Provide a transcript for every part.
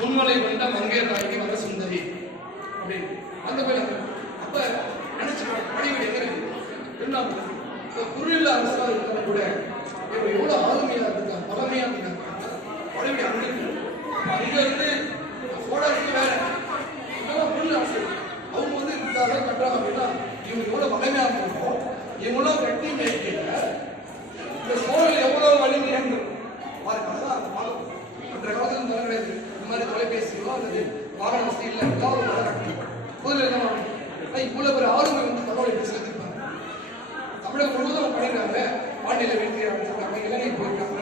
முன்மலை கொண்ட மங்கையர் நாயகி வர சுந்தரி அப்படின்னு அந்த கோயில். அப்ப நினைச்சு படிவீடு எங்க இருக்கு? குறுநில அரசாக இருக்கிற கூட எவ்வளவு ஆளுமையா இருக்காங்க, பழமையா இருக்காங்க. படிவீடு அங்க அங்க இருந்து போடாதுக்கு வேற குறுநில அரசு அவங்க வந்து இருந்தாங்க கட்டுறாங்க அப்படின்னா இவங்க எவ்வளவு வலிமையா இருக்கும். இவங்களும் கட்டி மேய்க்கல இந்த சோழல் எவ்வளவு வலிமையா பாருங்க. மற்ற காலத்துல தர கிடையாது. இந்த மாதிரி தொலைபேசியோ அல்லது வாகன வசதி இல்லை. முதல்ல இவ்வளவு ஒரு ஆளுமை வந்து தகவல் எப்படி செலுத்திருப்பாங்க. தமிழகம் முழுவதும் பண்ணிருக்காங்க. பாண்டியில வெற்றி அடைஞ்சிருக்காங்க, இலங்கை போயிருக்காங்க,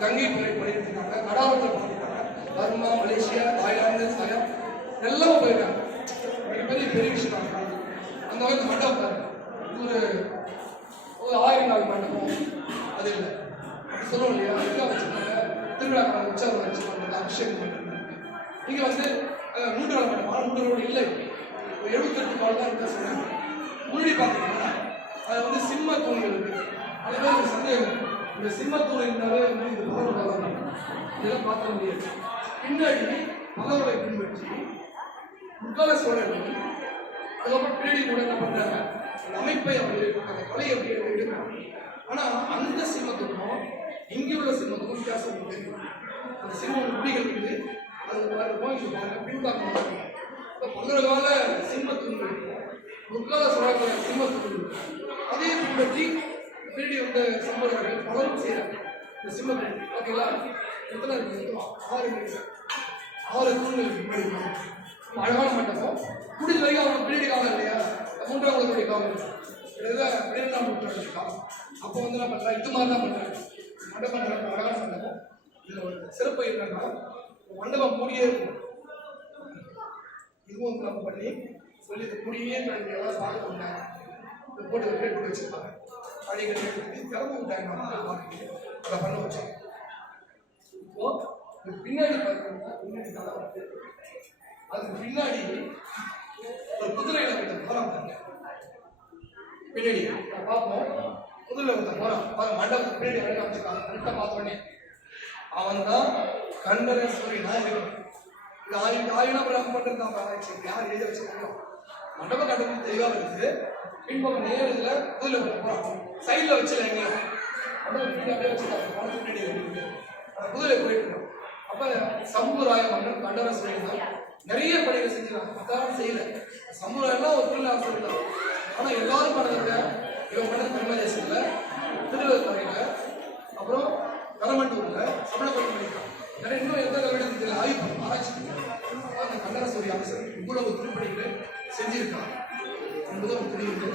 கங்கை துறை பண்ணியிருக்காங்க, கடாவத்தில் பண்ணிருக்காங்க, பர்மா, மலேசியா, தாய்லாந்து, சயம் எல்லாம் போயிருக்காங்க. மிகப்பெரிய பெரிய விஷயம். அந்த மாதிரி மண்டபம் பாருங்க. ஒரு 1000 நாள் மண்டபம் அது இல்லை சொல்லுவோம் இல்லையா? அதுக்காக வச்சிருக்காங்க. திருவிழா உற்சவம் வச்சிருக்காங்க, அபிஷேகம் பண்ணிருக்காங்க. இங்க வந்து 3 நாள் மண்டபம் 3 ரோடு இல்லை. 78 பால் தான் இருக்க சொன்னாங்க. முன்னாடி பார்த்தீங்கன்னா அது வந்து சிம்ம தூண்கள் இருக்கு. அதுவே ஒரு சந்தேகம், இந்த சிம்ம தூண் இருந்தாலே வந்து இது பகவல் இதெல்லாம் பார்க்க முடியாது. பின்னாடி பகவலை பின்பற்றி முக்கால சோழர்கள் அதுக்கப்புறம் பின்னாடி கூட என்ன பண்றாங்க, அமைப்பை அவர்கள் அந்த கலையை எப்படி எடுக்கிறாங்க. ஆனா அந்த சிம்மத்துக்கும் இங்கே உள்ள சிம்மத்துக்கும் வித்தியாசம் தெரியும். அந்த சிம்ம குடிகள் வந்து அது பாருங்க பின்பாக்க பல்லவகால சிம்மத்தூண்கள் முற்கால சோழர்கள் சிம்மத்தூண்கள் அதே பின்பற்றி பின்னாடி வந்த சம்பவர்கள் பலரும் செய்யறாங்க. இந்த சிம்மத்தூண் பார்த்தீங்களா எத்தனை இருக்கு? 6 தூண்கள் பின்னாடி அழகான மண்டபம். முடிஞ்ச வரைக்கும் அவங்க பின்னாடி காலம் இல்லையா, 3ஆம் நூற்றாண்டு காலம், 12ஆம் நூற்றாண்டு காலம். அப்போ வந்து என்ன பண்றாங்க, இது மாதிரி தான் பண்றாங்க. மண்டபம் அழகான மண்டபம். இதுல ஒரு சிறப்பு என்னன்னா மண்டபம் மூடியே இருக்கும். இதுவும் வந்து நம்ம பண்ணி சொல்லி மூடியே எல்லாம் பார்க்க பண்ணாங்க. இதை போட்டு ரேட் போட்டு வச்சிருப்பாங்க. அடிக்கடி திறந்து விட்டாங்க, அதை பண்ண வச்சோம். இப்போ பின்னாடி பார்த்தீங்கன்னா பின்னாடி நல்லா வருது. அதுக்கு பின்னாடி ஒரு குதிரையில கிட்ட போறான் பாருங்க. பின்னாடி பார்ப்போம். குதிரையில கிட்ட போறான் மண்டபத்துக்கு பின்னாடி வரைக்கும் வச்சிருக்காங்க. கரெக்டா பார்த்தோடனே அவன் தான் கண்டரேஸ்வரி நாயகன். இது ஆயிரம் பிராமணம் பண்ணிருக்காங்க. ஆராய்ச்சி யார் எழுதி வச்சிருக்காங்க. மண்டப கட்டணம் தெளிவாக இருக்குது. பின்பக்கம் நேரத்துல குதிரையில போறான். சைட்ல வச்சுல எங்க மண்டபம் பின்னாடி அப்படியே வச்சிருக்காங்க. பணத்துக்கு பின்னாடி குதிரை போயிட்டு அப்ப சம்புராய மன்னன் கண்டரேஸ்வரி தான் நிறைய பணிகள் செஞ்சிருக்காங்க. மத்தாலும் செய்யல. சம்புராயெல்லாம் ஒரு தொழில் ஆசிரியர் தான். ஆனா எல்லாரும் பண்ணதுங்க இவங்க பண்ணது பிரம்மதேசத்துல, திருவள்ளுவரையில, அப்புறம் கரமண்டூர்ல சமணப்பட்டு பண்ணியிருக்காங்க. நிறைய இன்னும் எந்த கல்வியில் ஆய்வு ஆராய்ச்சி அந்த கண்டரேஸ்வரி அரசர் இவ்வளவு திருப்பணிகளை செஞ்சிருக்காங்க என்பது தெரியுது.